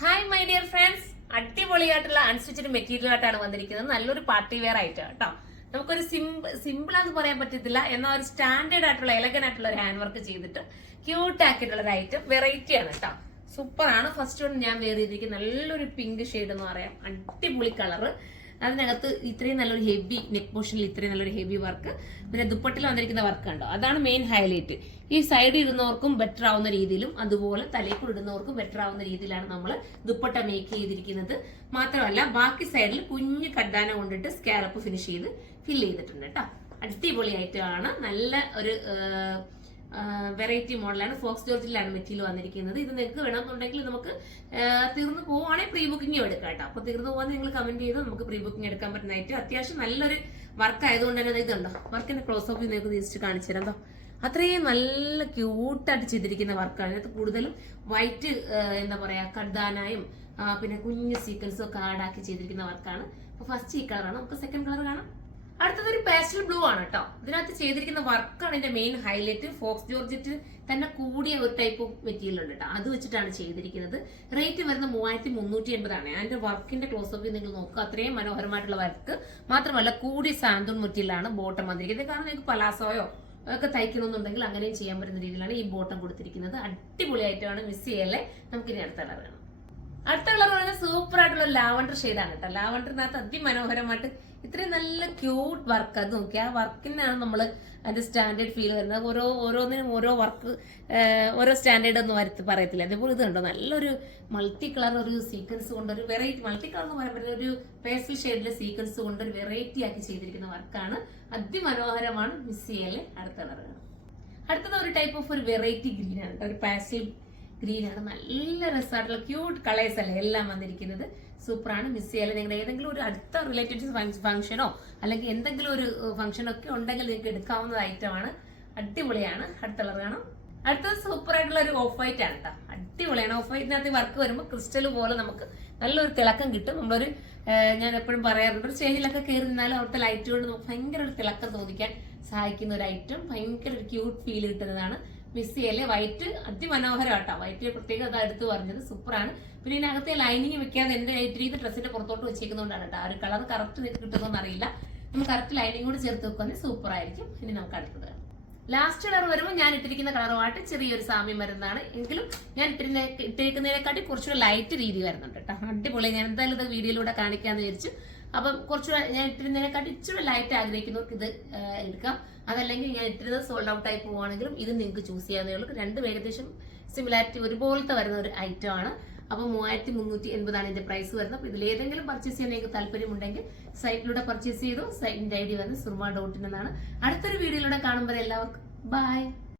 Hi my dear friends, അടിപൊളിയായിട്ടുള്ള unstitched material ആയിട്ടാണ് വന്നിരിക്കുന്നത്. നല്ലൊരു പാർട്ടി വെയർ ആയിട്ട് കേട്ടോ. നമുക്കൊരു സിമ്പിൾ ആണെന്ന് പറയാൻ പറ്റത്തില്ല, എന്നാൽ ഒരു സ്റ്റാൻഡേർഡ് ആയിട്ടുള്ള എലഗൻ ആയിട്ടുള്ള ഒരു ഹാൻഡ് വർക്ക് ചെയ്തിട്ട് ക്യൂട്ട് ആക്കിയിട്ടുള്ള ഒരു ഐറ്റം വെറൈറ്റി ആണ് കേട്ടോ. സൂപ്പർ ആണ്. ഫസ്റ്റ് വൺ ഞാൻ വെയർ ചെയ്തിരിക്കുന്നത് നല്ലൊരു പിങ്ക് ഷെയ്ഡ് എന്ന് പറയാം. അടിപൊളി കളറ്. അതിനകത്ത് ഇത്രയും നല്ലൊരു ഹെവി നെക്ക് പോർഷനിൽ ഇത്രയും നല്ലൊരു ഹെവി വർക്ക്, പിന്നെ ദുപ്പട്ടിൽ വന്നിരിക്കുന്ന വർക്ക് ഉണ്ടോ, അതാണ് മെയിൻ ഹൈലൈറ്റ്. ഈ സൈഡിൽ ഇടുന്നവർക്കും ബെറ്റർ ആവുന്ന രീതിയിലും അതുപോലെ തലയിൽ ഇടുന്നവർക്കും ബെറ്റർ ആവുന്ന രീതിയിലാണ് നമ്മൾ ദുപ്പട്ട മേക്ക് ചെയ്തിരിക്കുന്നത്. മാത്രമല്ല ബാക്കി സൈഡിൽ കുഞ്ഞു കഡ്ഡാന കൊണ്ടിട്ട് സ്കാലപ്പ് ഫിനിഷ് ചെയ്ത് ഫിൽ ചെയ്തിട്ടുണ്ട് കേട്ടോ. അടിപൊളിയായിട്ടാണ്. നല്ല ഒരു വെറൈറ്റി മോഡലാണ്. ഫോക്സ് ജോർജിലാണ് മെറ്റീരിയൽ വന്നിരിക്കുന്നത്. ഇത് നിങ്ങൾക്ക് വേണമെന്നുണ്ടെങ്കിൽ നമുക്ക് തീർന്നു പോവുകയാണെങ്കിൽ പ്രീ ബുക്കിംഗ് എടുക്കാം കേട്ടോ. അപ്പൊ തീർന്നു പോകാൻ നിങ്ങൾ കമന്റ് ചെയ്ത് നമുക്ക് പ്രീ ബുക്കിംഗ് എടുക്കാൻ പറ്റുന്നതായിട്ട്. അത്യാവശ്യം നല്ലൊരു വർക്ക് ആയതുകൊണ്ട് തന്നെ ഇതുണ്ടോ, വർക്കിന്റെ ക്ലോസ് ഓഫ് നിങ്ങൾക്ക് തിരിച്ച് കാണിച്ചു തരാം. അത്രയും നല്ല ക്യൂട്ടായിട്ട് ചെയ്തിരിക്കുന്ന വർക്കാണ്. ഇതിനകത്ത് കൂടുതലും വൈറ്റ് എന്താ പറയാ കഡ്ഡാനായും പിന്നെ കുഞ്ഞു സീക്വൻസും ഒക്കെ ആഡാക്കി ചെയ്തിരിക്കുന്ന വർക്കാണ്. അപ്പൊ ഫസ്റ്റ് ഈ കളറാണ്. നമുക്ക് സെക്കൻഡ് കളർ കാണാം. അടുത്തത് ഒരു പാസ്റ്റൽ ബ്ലൂ ആണ് കേട്ടോ. ഇതിനകത്ത് ചെയ്തിരിക്കുന്ന വർക്കാണ് ഇതിന്റെ മെയിൻ ഹൈലൈറ്റ്. ഫോക്സ് ജോർജറ്റ് തന്നെ കൂടിയ ഒരു ടൈപ്പ് ഓഫ് മെറ്റീരിയൽ ഉണ്ട് കേട്ടോ. അത് വെച്ചിട്ടാണ് ചെയ്തിരിക്കുന്നത്. റേറ്റ് വരുന്നത് 3380 ആണ്. അതിന്റെ വർക്കിന്റെ ക്ലോസ് ഓഫ് നിങ്ങൾ നോക്കുക. അത്രയും മനോഹരമായിട്ടുള്ള വർക്ക്. മാത്രമല്ല കൂടിയ സാന്തൂൺ മെറ്റീരിയലാണ് ബോട്ടം വന്നിരിക്കുന്നത്. കാരണം നിങ്ങൾക്ക് പലാസോയോ ഒക്കെ തയ്ക്കണമെന്നുണ്ടെങ്കിൽ അങ്ങനെയും ചെയ്യാൻ പറ്റുന്ന രീതിയിലാണ് ഈ ബോട്ടം കൊടുത്തിരിക്കുന്നത്. അടിപൊളിയായിട്ടാണ്. മിസ് ചെയ്യല്ലേ. നമുക്ക് ഇനി അടുത്ത കളർ വേണം. അടുത്ത കളർ പറയുന്നത് സൂപ്പർ ആയിട്ടുള്ള ലാവണ്ടർ ഷെയ്ഡാണ് കേട്ടോ. ലാവണ്ടറിനകത്ത് അതിമനോഹരമായിട്ട് ഇത്രയും നല്ല ക്യൂട്ട് വർക്ക്. അത് നോക്കി ആ വർക്കിനാണ് നമ്മൾ അതിന്റെ സ്റ്റാൻഡേർഡ് ഫീൽ വരുന്നത്. ഓരോന്നിനും ഓരോ വർക്ക്, ഓരോ സ്റ്റാൻഡേർഡ് ഒന്നും പറയത്തില്ല. അതേപോലെ ഇത് കണ്ടോ, നല്ലൊരു മൾട്ടി കളർ ഒരു സീക്വൻസ് കൊണ്ട് ഒരു വെറൈറ്റി, മൾട്ടി കളർ എന്ന് പറയാൻ പറ്റുന്ന ഒരു പേസ്റ്റൽ ഷെയ്ഡിലെ സീക്വൻസ് കൊണ്ട് ഒരു വെറൈറ്റി ആക്കി ചെയ്തിരിക്കുന്ന വർക്കാണ്. അതിമനോഹരമാണ്. മിസ് ചെയ്യല്ലേ. അടുത്ത കളർ. അടുത്തത് ഒരു ടൈപ്പ് ഓഫ് ഒരു വെറൈറ്റി ഗ്രീൻ ആണ് കേട്ടോ. ഒരു പാസ്റ്റൽ ഗ്രീൻ ആണ്. നല്ല രസമായിട്ടുള്ള ക്യൂട്ട് കളേഴ്സ് അല്ലേ എല്ലാം വന്നിരിക്കുന്നത്. സൂപ്പറാണ്. മിസ് ചെയ്യാതെ നിങ്ങളുടെ ഏതെങ്കിലും ഒരു അടുത്ത റിലേറ്റീവ്സ് ഫംഗ്ഷനോ അല്ലെങ്കിൽ എന്തെങ്കിലും ഒരു ഫംഗ്ഷനോ ഒക്കെ ഉണ്ടെങ്കിൽ നിങ്ങൾക്ക് എടുക്കാവുന്ന ഐറ്റമാണ്. അടിപൊളിയാണ്. അടുത്ത കളർ കാണാം. അടുത്തത് സൂപ്പർ ആയിട്ടുള്ള ഒരു ഓഫ് വൈറ്റ് ആണ് കേട്ടോ. അടിപൊളിയാണ്. ഓഫ് വൈറ്റിനകത്ത് വർക്ക് വരുമ്പോൾ ക്രിസ്റ്റൽ പോലെ നമുക്ക് നല്ലൊരു തിളക്കം കിട്ടും. നമ്മളൊരു ഞാൻ എപ്പോഴും പറയാറുണ്ട്, ഒരു സ്റ്റേജിലൊക്കെ കയറി നിന്നാലും അവിടുത്തെ ലൈറ്റ് കൊണ്ട് നമുക്ക് ഭയങ്കര ഒരു തിളക്കം തോന്നിക്കാൻ സഹായിക്കുന്ന ഒരു ഐറ്റം. ഭയങ്കര ഒരു ക്യൂട്ട് ഫീൽ കിട്ടുന്നതാണ്. മിസ് ചെയ്യല്ലേ. വൈറ്റ് അതിമനോഹരം കേട്ടോ. വൈറ്റ് പ്രത്യേകം അത് എടുത്ത് പറഞ്ഞത് സൂപ്പറാണ്. പിന്നെ ഇതിനകത്തെ ലൈനിങ് വെക്കാതെ എന്റെ ഇത്തിരി ഡ്രസ്സിന്റെ പുറത്തോട്ട് വെച്ചേക്കുന്നതുകൊണ്ടാണ് കേട്ടോ. ആ ഒരു കളർ കറക്റ്റ് നിങ്ങൾക്ക് കിട്ടുന്നതെന്ന് അറിയില്ല. നമുക്ക് കറക്റ്റ് ലൈനിങ് കൂടി ചേർത്ത് വെക്കുകയാണെങ്കിൽ സൂപ്പർ ആയിരിക്കും. ഇനി നമുക്ക് അടുത്തത് ലാസ്റ്റ് കളർ വരുമ്പോൾ ഞാൻ ഇട്ടിരിക്കുന്ന കളറുമായിട്ട് ചെറിയൊരു സാമ്യം വരുന്നതാണ്. എങ്കിലും ഞാൻ ഇട്ടിരിക്കുന്നതിനെക്കാട്ടി കുറച്ചുകൂടെ ലൈറ്റ് രീതി വരുന്നുണ്ട് കേട്ടോ. അടിപൊളി. ഞാൻ എന്തായാലും ഇത് വീഡിയോയിലൂടെ കാണിക്കാന്ന് വിചാരിച്ചു. അപ്പം കുറച്ചുകൂടെ ഞാൻ ഇട്ടിരുന്നതിനെക്കാട്ടി ഇച്ചിരി ലൈറ്റ് ആഗ്രഹിക്കുന്നവർക്ക് ഇത് എടുക്കാം. അതല്ലെങ്കിൽ ഞാൻ ഇട്ടിരുന്നത് സോൾഡ് ഔട്ട് ആയി പോവുകയാണെങ്കിലും ഇത് നിങ്ങൾക്ക് ചൂസ് ചെയ്യാവുന്നേ ഉള്ളൂ. രണ്ടും ഏകദേശം സിമിലാരിറ്റി ഒരുപോലത്തെ വരുന്ന ഒരു ഐറ്റം ആണ്. അപ്പോൾ 3380 ആണ് ഇതിന്റെ പ്രൈസ് വരുന്നത്. അപ്പോൾ ഇതിലേതെങ്കിലും പർച്ചേസ് ചെയ്യാൻ നിങ്ങൾക്ക് താല്പര്യമുണ്ടെങ്കിൽ സൈറ്റിലൂടെ പർച്ചേസ് ചെയ്തു. സൈറ്റിന്റെ ഐഡി വരുന്നത് surma.in എന്നാണ്. അടുത്തൊരു വീഡിയോയിലൂടെ കാണുമ്പോൾ എല്ലാവർക്കും ബൈ.